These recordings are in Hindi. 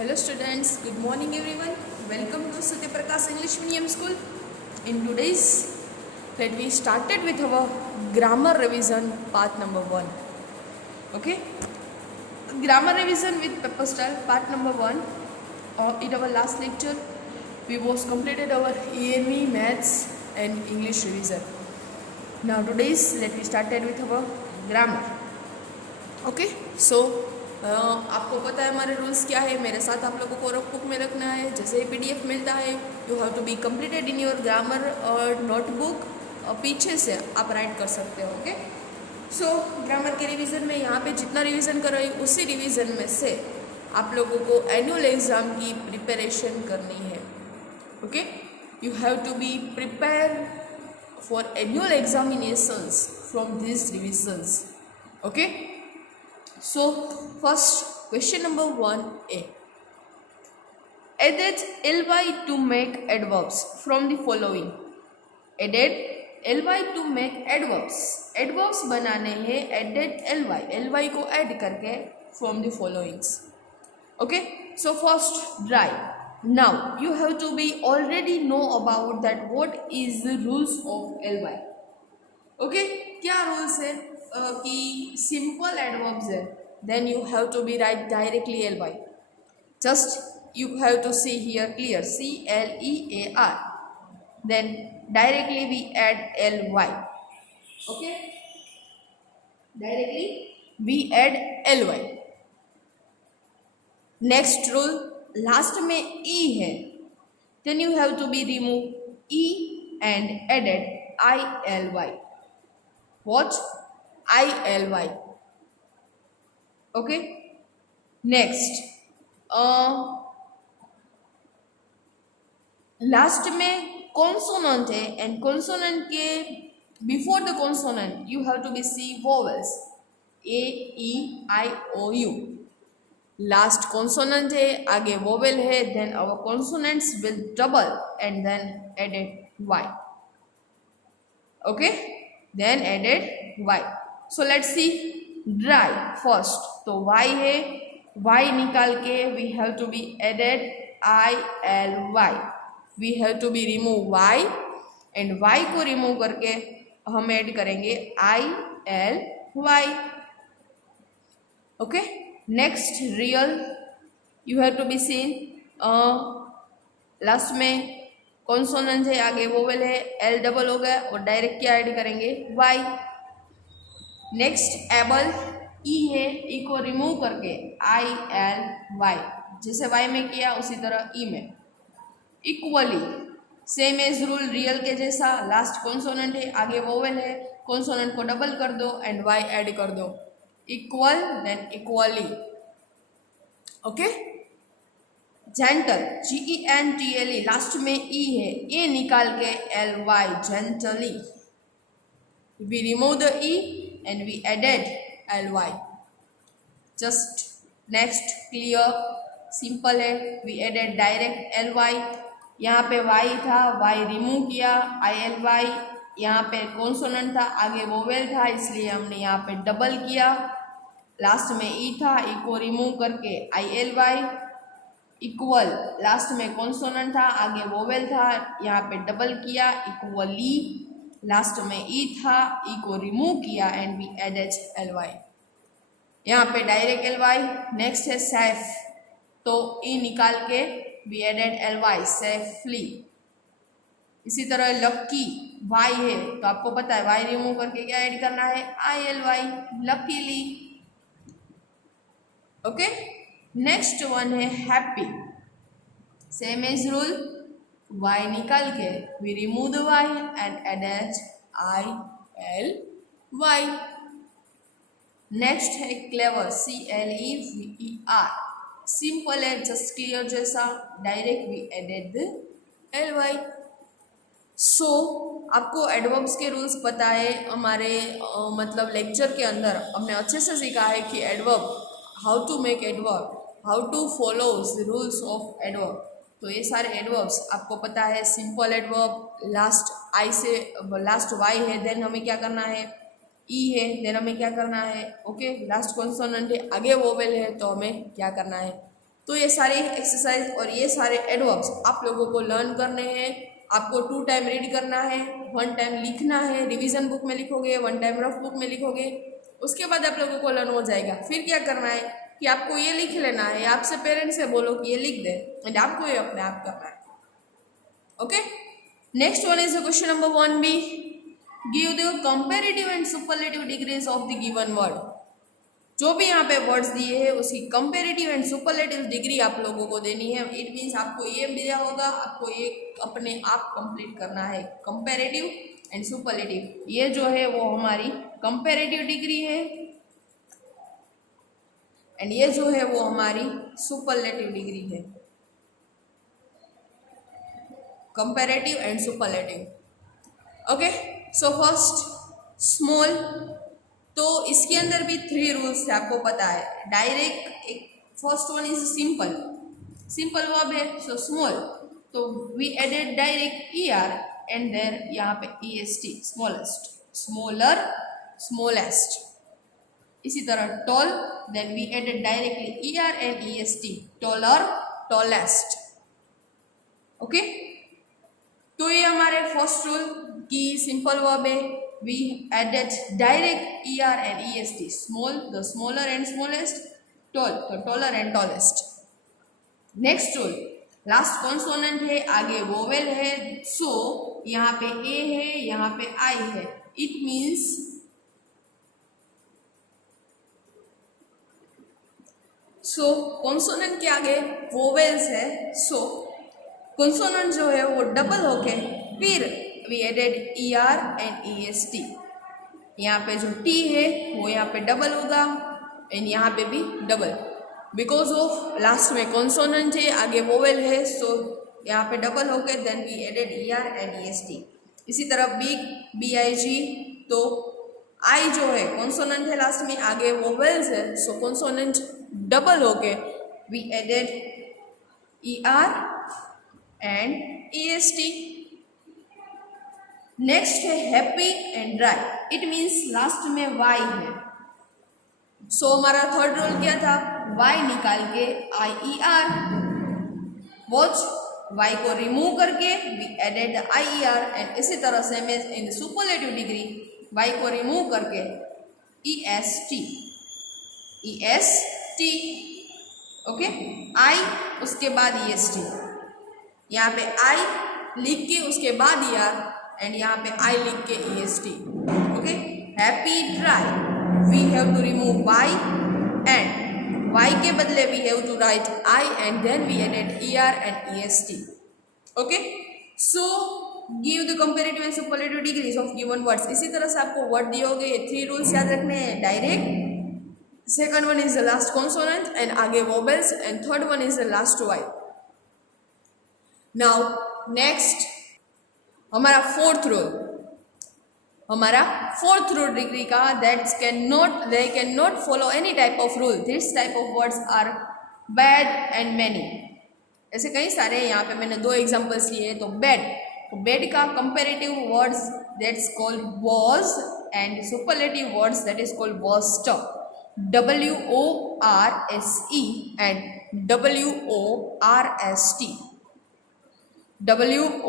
Hello students, good morning everyone. Welcome to Satyaprakash English Medium School. In today's, let me started with our grammar revision part number 1. Okay? Grammar revision with paper style part number 1. In our last lecture, we was completed our EME, Maths and English revision. Now today's, let me started with our grammar. Okay so आपको पता है हमारे रूल्स क्या है। मेरे साथ आप लोगों को रफ बुक में रखना है। जैसे ही पीडीएफ मिलता है you have to be completed in your grammar और नोटबुक। पीछे से आप राइट कर सकते हो। ओके सो ग्रामर के रिवीजन में यहाँ पे जितना रिवीजन कर रही हूँ उसी रिवीजन में से आप लोगों को एनुअल एग्ज़ाम की प्रिपरेशन करनी है। Okay you have to be prepare for annual examinations from this revisions. Okay So, first question number 1a. Added ly to make adverbs from the following. Added ly to make adverbs. Adverbs बनाने हैं added ly को add करके from the followings. Okay. So first dry. Now you have to be already know about that what is the rules of ly. Okay. क्या rules है? कि simple adverbs है, then you have to be write directly ly. Just you have to see here clear CLEAR. Then directly we add ly. Okay. Directly we add ly. Next rule, last में e है, then you have to be remove e and added ILY. What? ILY. Okay. Next, last में कॉन्सोनेंट है एंड कॉन्सोनेंट के before the consonant you have to be see vowels AEIOU. Last consonant है, आगे वोवेल है, then our consonants will double and then added Y. Okay, then added Y. So let's see dry first. तो Y है, Y निकाल के we have to be added ILY. We have to be remove Y and Y को remove करके हम ऐड करेंगे ILY. Okay. Next real you have to be seen. Last में कॉन्सोनेंट है, आगे वोवेल है, L डबल हो गया और डायरेक्ट क्या ऐड करेंगे Y. नेक्स्ट एबल ई है, ई को रिमूव करके ILY. जैसे Y में किया उसी तरह ई में. Equally same as rule real के जैसा, लास्ट कॉन्सोनेंट है, आगे वोवेल है, कॉन्सोनेंट को डबल कर दो एंड Y ऐड कर दो. Equal then equally. Okay. Gentle GENTLE last में ई है, ए निकाल के LY gently. We remove the E and we added ly. Just next clear simple है, we added direct ly. यहाँ पे y था, y रिमूव किया ILY. यहाँ पे कॉन्सोनेंट था, आगे वोवेल था, इसलिए हमने यहाँ पे डबल किया. लास्ट में ई था, ई को रिमूव करके ILY. इक्वल लास्ट में कॉन्सोनेंट था, आगे वोवेल था, यहाँ पे डबल किया इक्वली. लास्ट में ई था, ई को रिमूव किया एंड वी एडेड ly. यहाँ पे डायरेक्ट ly. नेक्स्ट है सेफ, तो ई निकाल के वी एडेड ly सेफली. इसी तरह लकी y है, तो आपको पता है y रिमूव करके क्या ऐड करना है ILY luckily. Okay. Next one है happy. Same as rule, y निकाल के we remove the y and added ILY. Next है क्लेवर CLEVER. सिंपल है, जस्ट क्लियर जैसा, direct we added the ly. सो आपको एडवर्ब्स के रूल्स पता है. हमारे मतलब लेक्चर के अंदर हमने अच्छे से सीखा है कि adverb, how to make adverb, how to follow the rules of adverb. तो ये सारे एडवर्ब्स आपको पता है. सिंपल एडवर्ब लास्ट आई से लास्ट वाई है, देन हमें क्या करना है ई है, देन हमें क्या करना है ओके लास्ट कॉन्सोनेंट है, आगे वोवेल है, तो हमें क्या करना है. तो ये सारे एक्सरसाइज और ये सारे एडवर्ब्स आप लोगों को लर्न करने हैं। आपको 2 टाइम रीड करना है, 1 टाइम लिखना है, रिवीजन बुक में लिखोगे, 1 टाइम रफ बुक में लिखोगे, उसके बाद आप लोगों को लर्न हो जाएगा। फिर क्या करना है कि आपको ये लिख लेना है, आपसे पेरेंट्स से बोलो कि ये लिख दे एंड आपको ये अपने आप करना है। Okay, next one is question number 1b, give the comparative and superlative degrees of the given word. जो भी यहाँ पे वर्ड्स दिए हैं उसकी कंपैरेटिव एंड सुपरलेटिव डिग्री आप लोगों को देनी है। इट मीन्स आपको ये दिया होगा, आपको ये अपने आप कंप्लीट करना है। कंपैरेटिव एंड सुपरलेटिव, ये जो है वो हमारी कंपैरेटिव डिग्री है एंड ये जो है वो हमारी सुपरलेटिव डिग्री है। Comparative and superlative. Okay, so first small, तो इसके अंदर भी 3 रूल्स है, आपको पता है। डायरेक्ट, एक first one is simple, simple verb है, सो स्मॉल, तो we added direct ER and then यहाँ पे EST, स्मॉलेस्ट, स्मॉलर, स्मॉलेस्ट। इसी तरह tall, then we added directly ER and EST, taller, tallest. Okay, तो ये हमारे फर्स्ट रूल की सिंपल वर्ब है। We added direct ER and EST, small, the smaller and smallest, tall, the taller and tallest. Next rule, last consonant है, आगे वोवेल है, सो यहाँ पे A है, यहाँ पे I है। इट मीन्स सो कॉन्सोनेंट के आगे वोवेल्स है, सो कॉन्सोनेंट जो है वो डबल होके फिर we added ER and EST। यहाँ पे जो T है वो यहाँ पे डबल होगा एंड यहाँ पे भी डबल, बिकॉज ऑफ लास्ट में कॉन्सोनेंट है, आगे वोवेल है, सो यहाँ पे डबल हो गए, then we added ER and EST। इसी तरह बिग, BIG, तो I जो है कॉन्सोनेंट है लास्ट में, आगे वोवेल्स है, सो कॉन्सोनेंट डबल हो गए, we added ER and EST। Next है happy and dry, it means last में Y है, सो हमारा थर्ड रूल क्या था, Y निकाल के IER, वॉच, Y को रिमूव करके वी एडेड IER एंड इसी तरह से में इन सुपरलेटिव डिग्री Y को रिमूव करके EST, ओके, I उसके बाद EST, यहाँ पे I लिख के उसके बाद ER एंड यहाँ पे I लिख के EST। Okay, happy, dry, we have to remove Y and Y के बदले we have to write I and then we added ER and EST। Okay, so give the comparative and superlative degrees of given words. इसी तरह से आपको वर्ड दिए होंगे, ये 3 रूल्स याद रखने हैं। Direct, second one is the last consonant and आगे vowels and third one is the last Y। Now next हमारा फोर्थ रूल डिग्री का, they can not follow any type of rule, this type of words are bad and many. ऐसे कई सारे हैं, यहाँ पे मैंने 2 एग्जांपल्स लिए। तो बैड का comparative words that's called was and superlative words that is called worst, WORSE and WORST, WORSE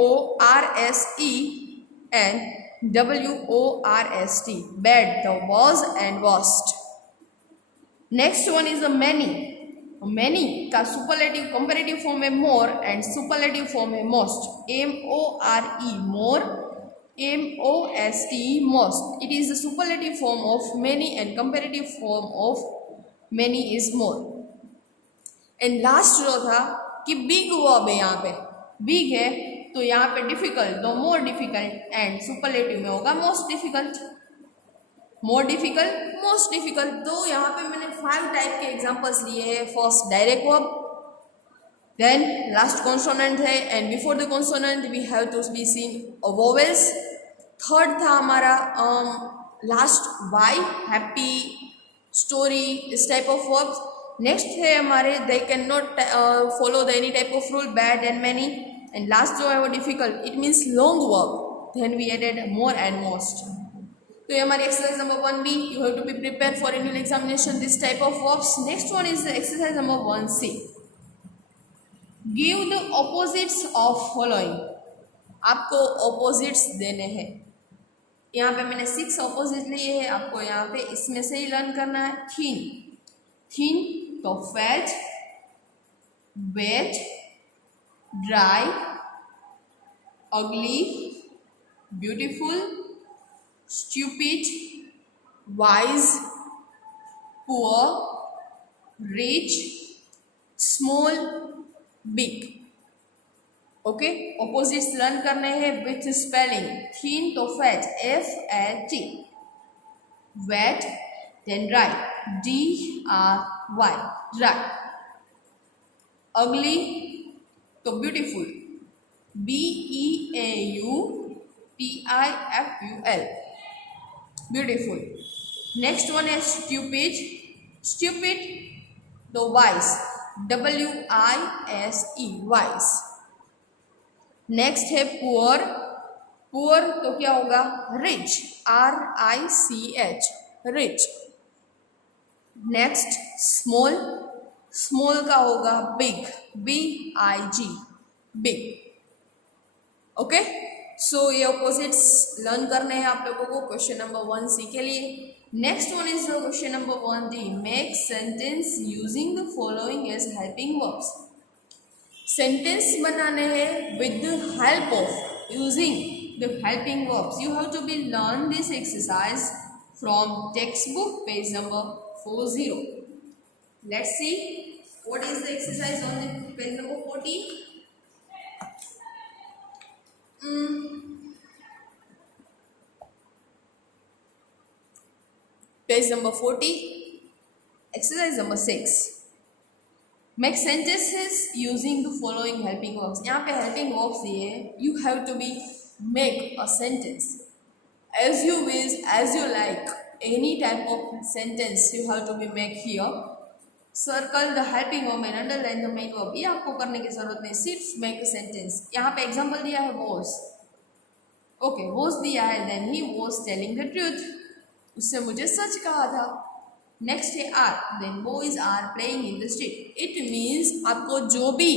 and WORST, bad, the was and worst. Next one is the many. Many का सुपरलेटिव कंपैरेटिव फॉर्म है more and सुपरलेटिव फॉर्म है most, MORE, more, MOST, most. It is the superlative form of many and comparative form of many is more. And last जो था कि big वर्ब है, यहाँ पे बिग है तो यहाँ पे डिफिकल्ट, तो मोर डिफिकल्ट एंड सुपरलेटिव में होगा most difficult, more difficult, most difficult. तो यहाँ पे मैंने 5 टाइप के एग्जांपल्स लिए हैं। First direct verb, then last consonant है and before the consonant we have to be seen vowels. Third था हमारा लास्ट वाई, हैप्पी, स्टोरी, इस टाइप ऑफ वर्ब्स। नेक्स्ट है हमारे they can not follow the any type of rule, bad and many. And last जो है वो difficult, it means long verb, then we added more and most. तो ये हमारी exercise number 1B, you have to be prepare for annual examination this type of verbs. Next one is exercise number 1C। Give the opposites of following, आपको ऑपोजिट्स देने हैं। यहाँ पे मैंने 6 ऑपोजिट लिए हैं, आपको यहाँ पे इसमें से ही लर्न करना है। थिन, थिन तो fat, wet, dry, ugly, beautiful, stupid, wise, poor, rich, small, big. Okay, opposites learn करने हैं विथ स्पेलिंग। थिन तो fat, FAT, wet then dry, DRY, dry, ugly तो beautiful, BEAUTIFUL, beautiful. Next one है स्टूपिड, स्टूपिड तो वाइस, WISE, वाइस। नेक्स्ट है पुअर, पुअर तो क्या होगा, rich, RICH, rich. Next small, small का होगा big, BIG, big. Okay, so ये ऑपोजिट्स लर्न करने हैं आप लोगों को क्वेश्चन नंबर 1C के लिए। Next one is question number 1D, make sentence using the following as helping verbs. Sentence बनाने हैं with the help of using the helping verbs. You have to be learn this exercise from text book page number 40। Let's see what is the exercise on the page number 40. Page number 40, exercise number 6, make sentences using the following helping verbs। यहाँ पे helping verbs दिए हैं, you have to be make a sentence as you wish, as you like, any type of sentence you have to be make here। Circle the helping verb and underline the main verb, ये आपको करने की जरूरत नहीं, सिर्फ मेक अ सेंटेंस। यहाँ पे एग्जांपल दिया है वॉज, ओके वॉज दिया है, then he was telling the truth, उससे मुझे सच कहा था। नेक्स्ट है are, then boys are playing in the street. It means आपको जो भी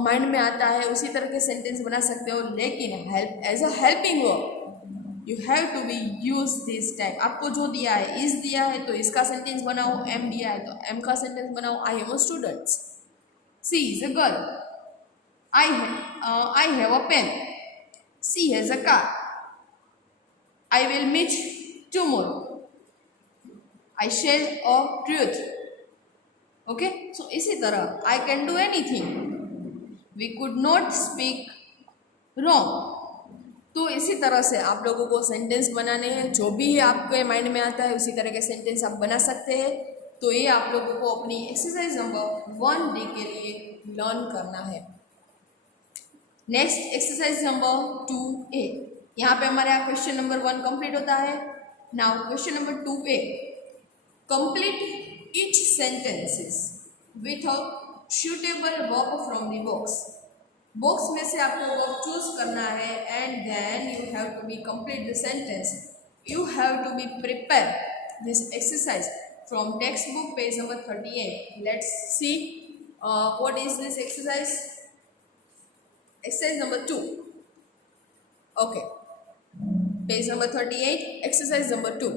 माइंड में आता है उसी तरह के सेंटेंस बना सकते हो, लेकिन help as a helping verb you have to be use this type. आपको जो दिया है, इज दिया है तो इसका सेंटेंस बनाओ, एम दिया है तो एम का सेंटेंस बनाओ। I am a student, she is a girl, I have a pen, she has a car, I will meet tomorrow, I share a truth. Okay, so इसी तरह I can do anything, we could not speak wrong. तो इसी तरह से आप लोगों को सेंटेंस बनाने हैं, जो भी है आपके माइंड में आता है उसी तरह के सेंटेंस आप बना सकते हैं। तो ये आप लोगों को अपनी एक्सरसाइज नंबर 1D के लिए लर्न करना है। नेक्स्ट एक्सरसाइज नंबर 2A, यहाँ पे हमारे यहाँ क्वेश्चन नंबर 1 कंप्लीट होता है। Now question number 2A, complete each sentences with a suitable verb from the box. Box में से आपको वर्ब चूज करना है and then you have to be complete the sentence. You have to be prepare this exercise from text book page number 38। Let's see what is this exercise. Exercise number 2, okay, page number 38, exercise number 2,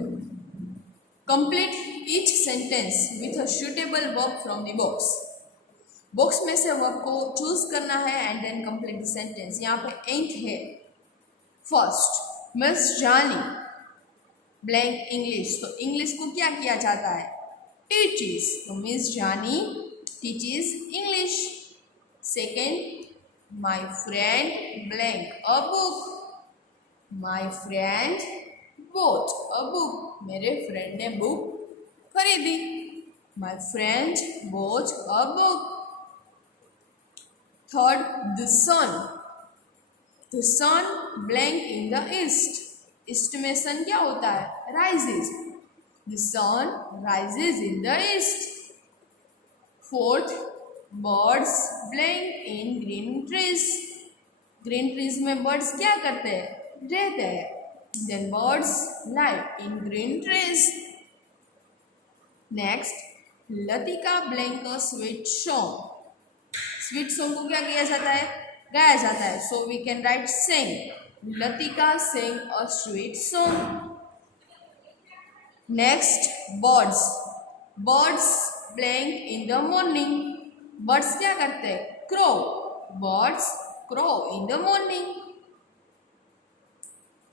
complete each sentence with a suitable verb from the box. Box में से वर्ब को चूज करना है and then complete the sentence. यहाँ पे एंड है। First, miss Jani blank English, तो इंग्लिश को क्या किया जाता है, टीचेस, तो miss Jani teaches English. Second, my friend blank a book, my friend bought a book, मेरे फ्रेंड ने बुक खरीदी, my friend bought a book. Third, the sun blank in the east, east में सन क्या होता है, rises, the sun rises in the east। Fourth, birds blank in green trees, green trees में बर्ड्स क्या करते हैं, रहते हैं, then birds live in green trees। Next, Latika blank a sweet song, sweet song को क्या किया जाता है, गाया जाता है. So we can write sang. Latika sang a sweet song. Next birds. Birds playing in the morning. Birds क्या करते हैं, crow. Birds crow in the morning.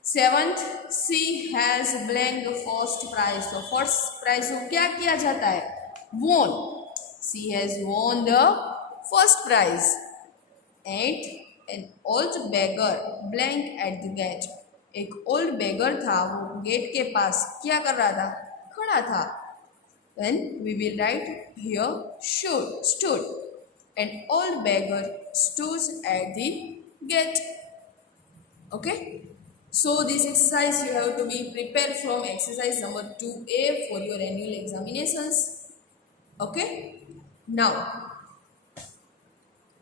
Seventh, she has blank first prize. तो फर्स्ट प्राइज को क्या किया जाता है, won. She has won the first prize. Eight, an old beggar blank at the gate. एक ओल्ड बेगर था, वो गेट के पास क्या कर रहा था, खड़ा था. Then we will write here stood. An old beggar stood at the gate. Okay. So this exercise you have to be prepared from exercise number 2A for your annual examinations. Okay. Now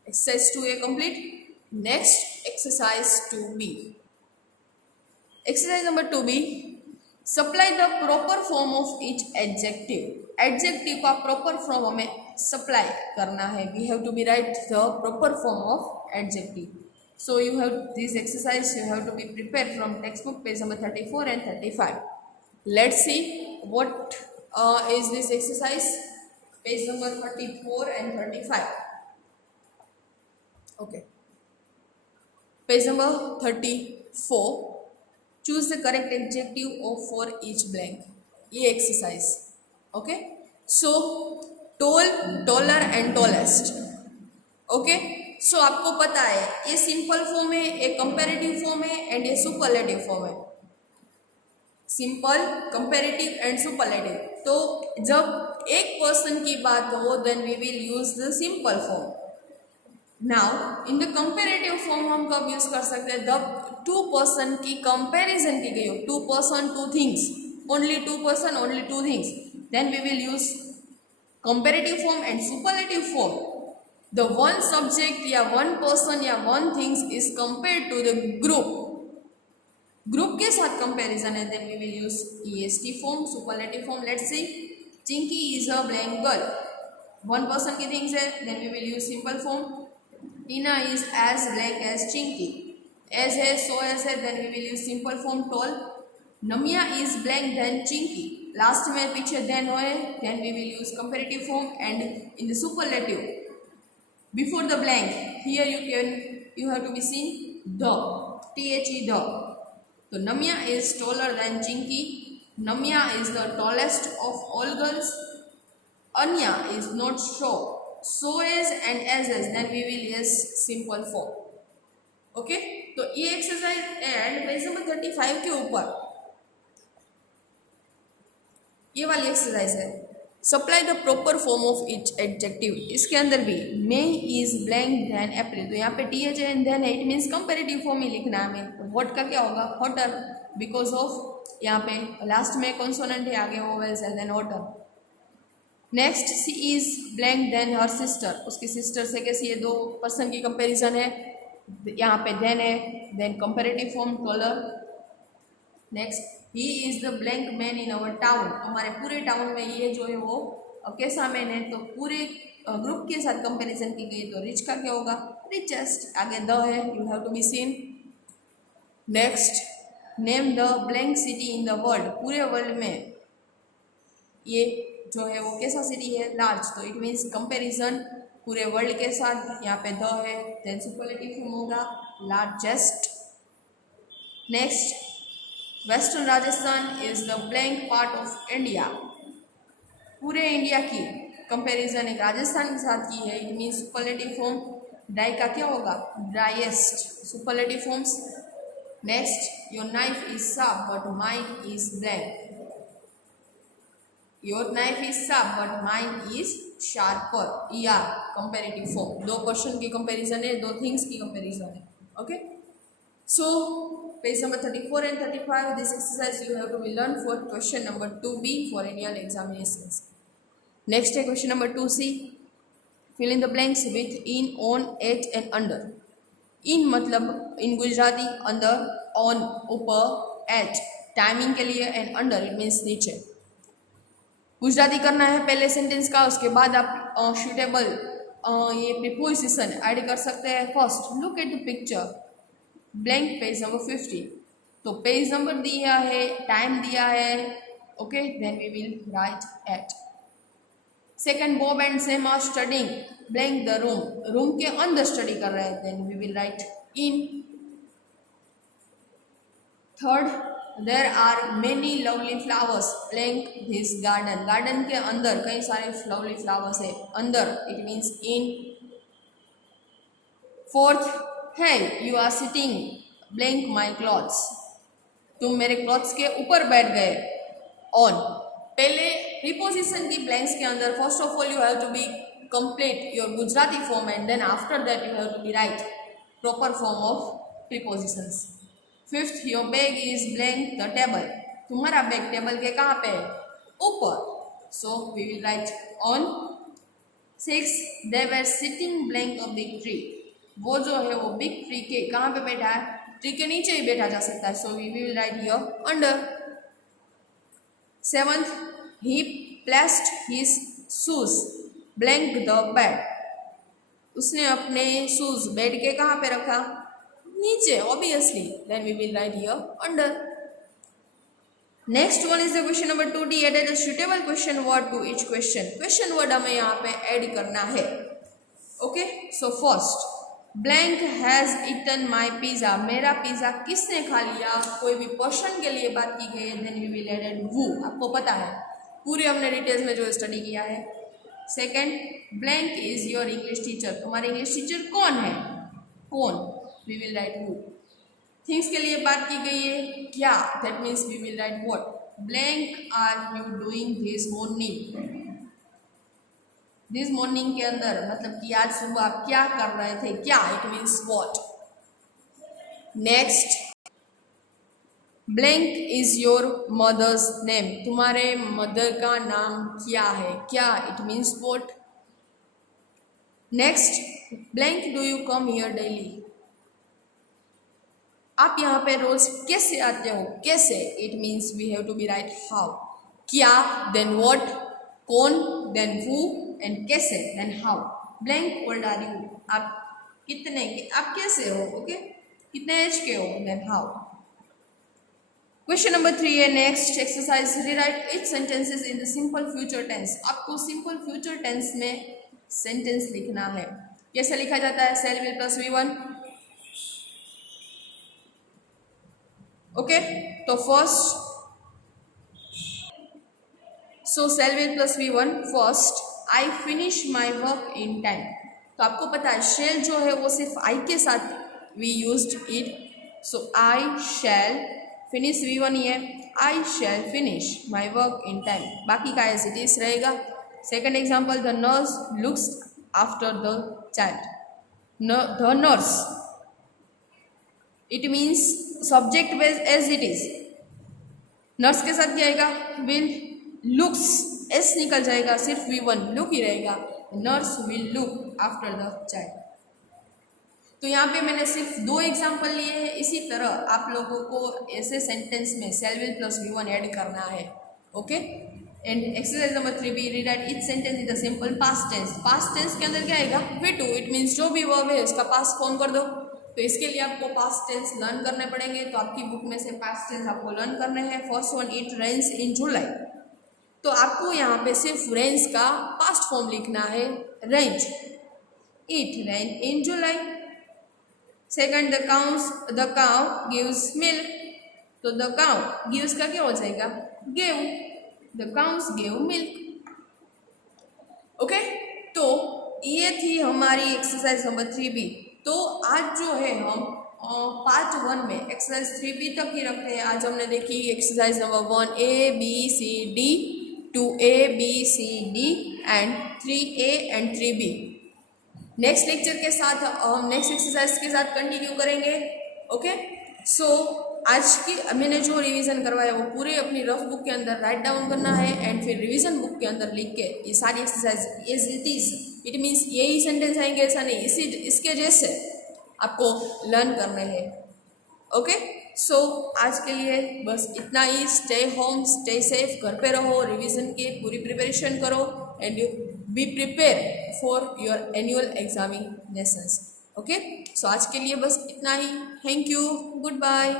exercise 2A complete. Next exercise 2B. Exercise number 2B. Supply the proper form of each adjective. Adjective का proper form हमें supply करना है. We have to be write the proper form of adjective. So you have this exercise. You have to be prepared from textbook page number 34 and 35. Let's see what is this exercise. Page number 34 and 35. Okay. Page number 34. Choose the correct adjective for each blank. ये exercise. Okay. So tall, taller and tallest. Okay. So आपको पता है ये सिंपल फॉर्म है, ये कंपैरेटिव फॉर्म है एंड ये सुपरलेटिव फॉर्म है. Simple, comparative and superlative. तो जब एक पर्सन की बात हो then we will use the simple form. Now in the comparative form हम कब यूज कर सकते हैं, जब टू पर्सन की कंपैरिजन की गई हो. Two person two things, only two person only two things, then we will use comparative form and superlative form. The one subject या वन पर्सन या one things is compared to the group. Group के साथ कंपैरिजन है, then we will use EST form, superlative form. Let's see, Chinki is a blank girl. One person की थिंग्स है, then we will use simple form. Tina is as black as Chinky. As है, so as है, then we will use simple form tall. Namya is blank than Chinky. Last में पीछे then होए, then we will use comparative form and in the superlative. Before the blank, here you have to be seen the, the. So Namya is taller than Chinky. Namya is the tallest of all girls. Anya is not short. So as and as, then we will use simple form. Okay. तो ये एक्सरसाइज एंड पेज नंबर 35 के ऊपर ये वाली एक्सरसाइज है. Supply the proper form of each adjective. इसके अंदर भी May is blank then April. तो यहाँ पे TH and then it means comparative form ही लिखना है हमें. तो व्हाट का क्या होगा, हॉटर, बिकॉज ऑफ यहाँ पे लास्ट में कॉन्सोनेंट है, आगे वोवेल्स है, then hotter. Next, she is blank than her sister. उसकी सिस्टर से कैसी, ये दो पर्सन की कंपैरिजन है, यहाँ पे देन है, then comparative form taller. Next, he is the blank man in our town. हमारे पूरे टाउन में ये जो है वो कैसा मैन है, तो पूरे ग्रुप के साथ कंपैरिजन की गई. तो रिच का क्या होगा, रिचेस्ट. आगे द है, you have to be seen. Next, name the blank city in the world. पूरे वर्ल्ड में ये जो है वो कैसा सिटी है, लार्ज. तो इट मीन्स कंपैरिजन पूरे वर्ल्ड के साथ. यहाँ पे द है, देन सुपरलेटिव फॉर्म होगा largest. Next, western Rajasthan is the blank part of India. पूरे इंडिया की कंपैरिजन एक राजस्थान के साथ की है, it means superlative form. Dry का क्या होगा, driest. Superlative forms. Next, your knife is sharp but mine is blank. Your knife is sharp but mine is sharper. ER comparative form. दो पर्सन की कंपैरिजन है, दो थिंग्स की कंपैरिजन है. Okay. So page number 34 and 35 this exercise you have to be learn for question number 2B for annual examinations. Next है question number 2C. Fill in the blanks with in, on, at and under. In मतलब इन गुजराती, अंदर, ऑन ऊपर, एट टाइमिंग के लिए एंड अंडर इट मीन्स नीचे. गुजराती करना है पहले सेंटेंस का, उसके बाद आप सूटेबल ये प्रीपोजिशन ऐड कर सकते हैं। First look at the picture, blank page number 50। तो पेज नंबर दिया है, टाइम दिया है, okay, then we will write at. Second, Bob and Sam are studying blank the room, room के अंदर स्टडी कर रहे हैं, then we will write in. Third, there are many lovely flowers blank this garden, garden के अंदर कई सारे लवली फ्लावर्स है, अंदर इट मीन्स इन। फोर्थ, है you are sitting blank my clothes, तुम मेरे क्लॉथ्स के ऊपर बैठ गए, ऑन। पहले प्रीपोजिशन की ब्लैंक्स के अंदर first of all you have to be complete your Gujarati form and then after that you have to be write proper form of prepositions. Fifth, your bag is blank the table, तुम्हारा बैग टेबल के कहाँ पे है, ऊपर, so we will write on. Six, they were sitting blank a big tree, वो जो है वो बिग ट्री के कहाँ पे बैठा है, ट्री के नीचे ही बैठा जा सकता है, so we will write here under. Seventh, he placed his shoes blank the bed, उसने अपने शूज बेड के कहाँ पे रखा, नीचे obviously, then we will write here under. Next one is the question number 2D, add the suitable question word to each question, question word हमें यहाँ पे ऐड करना है, okay. So first, blank has eaten my pizza, मेरा पिज़्ज़ा किसने खा लिया, कोई भी पर्सन के लिए बात की गई है, देन वी विल एड वो, आपको पता है पूरे हमने डिटेल्स में जो स्टडी किया है। Second, blank is your English teacher, तुम्हारे इंग्लिश टीचर कौन है, कौन, वी विल राइट वो। थिंग्स के लिए बात की गई है, क्या, that means we will write what, blank are you doing this morning, this morning के अंदर मतलब कि आज सुबह आप क्या कर रहे थे, क्या, it means what. Next, blank is your mother's name, तुम्हारे मदर का नाम क्या है, क्या, it means what. Next, blank do you come here daily, आप यहाँ पे रोज कैसे आते हो, कैसे, it means we have to be write how, क्या, देन व्हाट, कौन, देन हु एंड कैसे, then how. Blank old are you, आप कितने के, आप कैसे हो, ओके, कितने एज के हो, देन हाउ। क्वेश्चन नंबर 3 है next exercise, rewrite each sentences in the simple future tense, आपको सिंपल फ्यूचर टेंस में सेंटेंस लिखना है। कैसे लिखा जाता है, shall will plus V1, okay. तो first, so shall will plus V1, first, I finish my work in time, तो आपको पता है शेल जो है वो सिर्फ आई के साथ we used it, so I shall finish, V1 ही है, I shall finish my work in time, बाकी का एज इट इज रहेगा। Second example, the nurse looks after the child, the nurse, it means subject base as it is, nurse के साथ क्या आएगा, विल, लुक्स एस निकल जाएगा, सिर्फ V1 लुक ही रहेगा, nurse will look after the child. तो यहाँ पे मैंने सिर्फ 2 एग्जाम्पल लिए हैं, इसी तरह आप लोगों को ऐसे सेंटेंस में cell will plus V1 add करना है, okay. And exercise number 3B, rewrite each sentence in the simple past tense, past tense के अंदर क्या आएगा, V2, इट मीन्स जो भी वर्ब है उसका पास्ट फॉर्म कर दो। तो इसके लिए आपको पास्ट टेंस लर्न करने पड़ेंगे, तो आपकी बुक में से पास्ट टेंस आपको लर्न करने हैं। First one, it rains in July, तो आपको यहाँ पे सिर्फ रेन्स का पास्ट फॉर्म लिखना है, range, it rain in July. Second, the cow gives milk, तो द काउ गिव्स का क्या हो जाएगा, give, the cows give milk, okay. तो ये थी हमारी एक्सरसाइज नंबर 3B। तो आज जो है हम पार्ट 1 में एक्सरसाइज 3B तक ही रखते हैं। आज हमने देखी exercise number 1 ABCD, 2ABCD and 3A and 3B। Next lecture के साथ हम नेक्स्ट एक्सरसाइज के साथ कंटिन्यू करेंगे, ओके। सो आज की मैंने जो रिवीजन करवाया वो पूरे अपनी रफ बुक के अंदर राइट डाउन करना है एंड फिर रिवीजन बुक के अंदर लिख के ये सारी exercise as it is, it means यही सेंटेंस आएंगे ऐसा नहीं, इसके जैसे आपको लर्न करने हैं, ओके। सो आज के लिए बस इतना ही। स्टे होम, स्टे सेफ, घर पे रहो, रिवीजन की पूरी प्रिपरेशन करो and you be prepare for your annual examinations. Okay, so आज के लिए बस इतना ही। Thank you, good bye.